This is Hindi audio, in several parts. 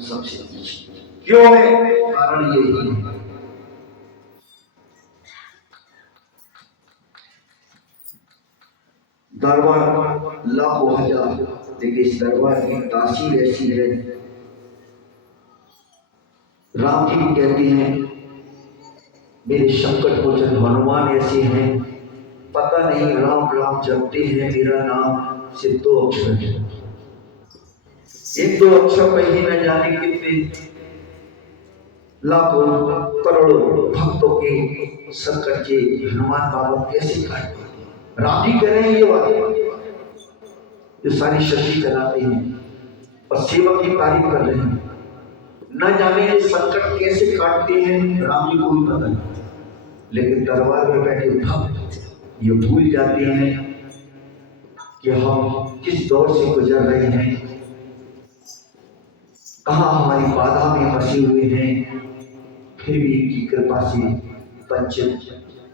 सबसे पीछे क्यों है? कारण यही है। दरबार लाखों हजार, लेकिन इस दरबार की तासीर ऐसी है। राम जी कहते हैं मेरे संकट मोचन हनुमान ऐसे हैं, पता नहीं राम राम जपते हैं, मेरा नाम सिर्फ 2 अक्षर है। एक 2 अक्षर पे ही न जाने कितने लाखों करोड़ों भक्तों के संकट के हनुमान बाबा कैसे काटते हैं। राम जी कह रहे हैं ये बात, जो सारी शक्ति चलाते हैं और सेवक की तारीफ कर रहे हैं, न जाने ये संकट कैसे काटते हैं राम जी को भी पता नहीं। लेकिन दरबार में बैठे भक्त ये भूल जाते हैं कि हम किस दौर से गुजर रहे हैं, कहाँ हमारी बाधा में फंसे हुए हैं, फिर भी इनकी कृपा से पंचित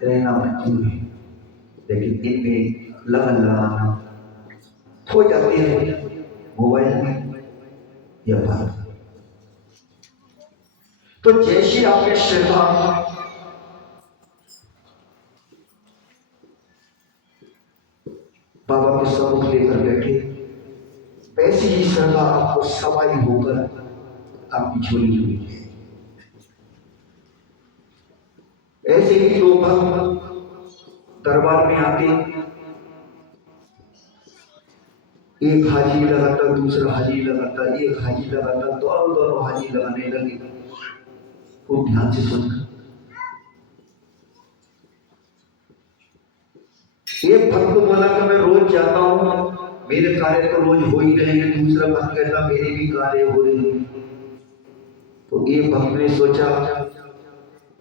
रहना मंजूर है। लेकिन इनमें लगन लगाना खो जाते हैं मोबाइल में या बात। तो जैसी आपने श्रद्धा बाबा के सम्मुख लेकर बैठे, वैसी ही श्रद्धा आपको सवाई होकर आपकी झोली हुई है। ऐसे ही दो भक्त दरबार में आते, एक हाजी लगाता दूसरा हाजी लगाता, एक हाजी लगाता तो और दोनों हाजी लगाने लगे। खूब ध्यान से सुनना। एक भक्त बोला कि मैं रोज जाता हूँ, मेरे कार्य तो रोज हो ही रहे हैं। दूसरा भक्त कहता मेरे भी कार्य हो रहे हैं। तो एक भक्त ने सोचा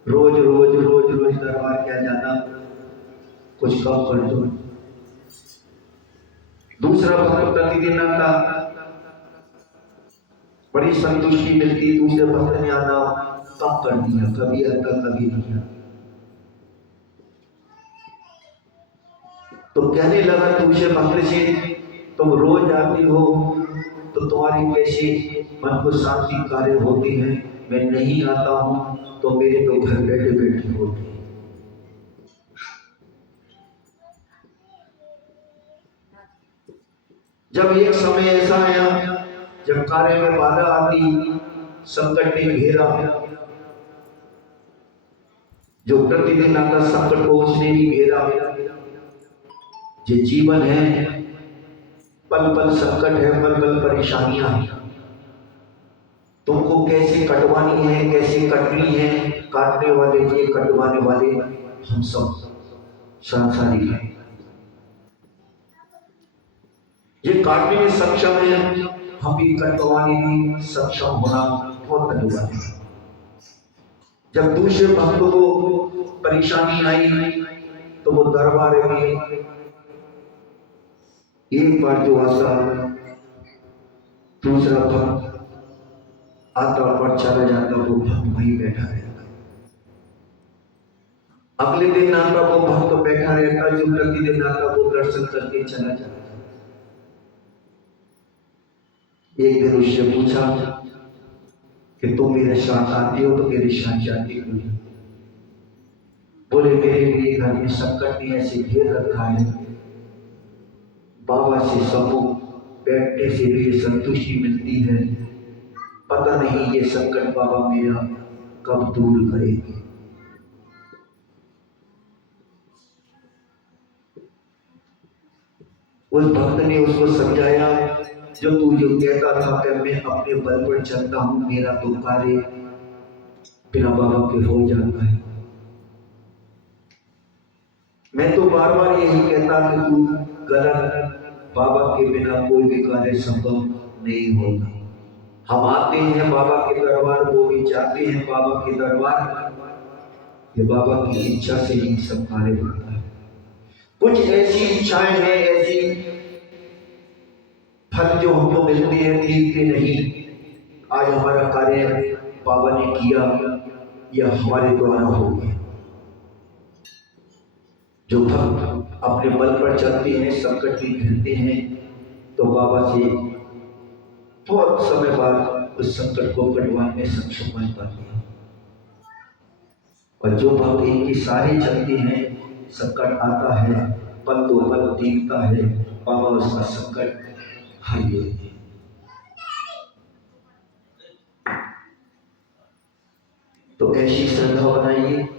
रोज रोज रोज रोज दरबार क्या जाना, कुछ कम कर दो। दूसरा भक्त प्रतिदिन आता, बड़ी संतुष्टि मिलती। दूसरे भक्त ने आना कम कर दिया, कभी आता कभी नहीं आता। तो कहने लगा दूसरे भक्त से तुम रोज आती हो तो तुम्हारी कैसे मन को शांति कार्य होती है, मैं नहीं आता हूं तो मेरे तो घर बैठे बैठे होते हैं। जब एक समय ऐसा आया जब कार्य में बाधा आती, संकट ने घेरा, जो प्रतिदिन आता संकट को उसने भी घेरा। ये जीवन है, पल पल संकट है, पल पल परेशानियां हैं। तुमको कैसे कटवानी है, कैसे कटनी है, काटने वाले ये, कटवाने वाले हम सब संसारी हैं। ये काटने में सक्षम है, हम भी कटवाने में सक्षम होना बहुत अनिवार्य है। जब दूसरे भक्तों को परेशानी आई तो वो दरबार में एक बार जो आता, दूसरा भक्त आता और चला जाता, वो भक्त वहीं बैठा रहता। अगले दिन आता वो भक्त बैठा रहता, जो प्रतिदिन आता वो दर्शन करके चला जाता। एक दिन उससे पूछा कि तुम मेरे साथ आते हो तो मेरे साथ जाते क्यों? बोले मेरे लिए घर में संकट ने ऐसे घेर रखा है, बाबा से सम्मुख बैठने से भी संतुष्टि मिलती है, पता नहीं ये संकट बाबा मेरा कब दूर करेंगे। उस भक्त ने उसको समझाया, जो तू जो कहता था कि मैं अपने बल पर चलता हूं, मेरा तो कार्य बिना बाबा के हो जाता है। मैं तो बार बार यही कहता कि तू गलत, बाबा के बिना कोई भी कार्य संभव नहीं होता। हम आते हैं बाबा के दरबार, वो भी जाते हैं बाबा के दरबार, ये बाबा की इच्छा से ही सब कार्य होता है। कुछ ऐसी इच्छाएं हैं, ऐसी फल जो हमको मिलते हैं दिखते नहीं। आज हमारा कार्य बाबा ने किया या हमारे द्वारा हो गया। जो भक्त अपने बल पर चलते हैं, संकट भी घिरते हैं, तो बाबा से बहुत समय बाद उस संकट को कटवाने में सक्षम बन पाती है। और जो भक्त इनकी सारी चलती हैं, संकट आता है, पल दो पल दिखता है, बाबा उसका संकट हर लेते हैं। तो ऐसी श्रद्धा बनाइए।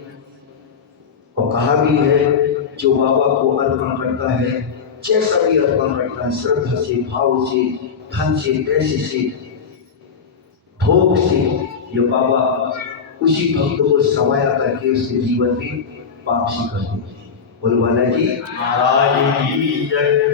और कहा भी है, जो बाबा को अर्पण करता है, जैसा भी अर्पण करता है, श्रद्धा से, भाव से, धन से, पैसे से, भोग से, ये बाबा उसी भक्त को सवाया करके उसके जीवन में वापसी कर देते हैं। बोल बालाजी महाराज की जय।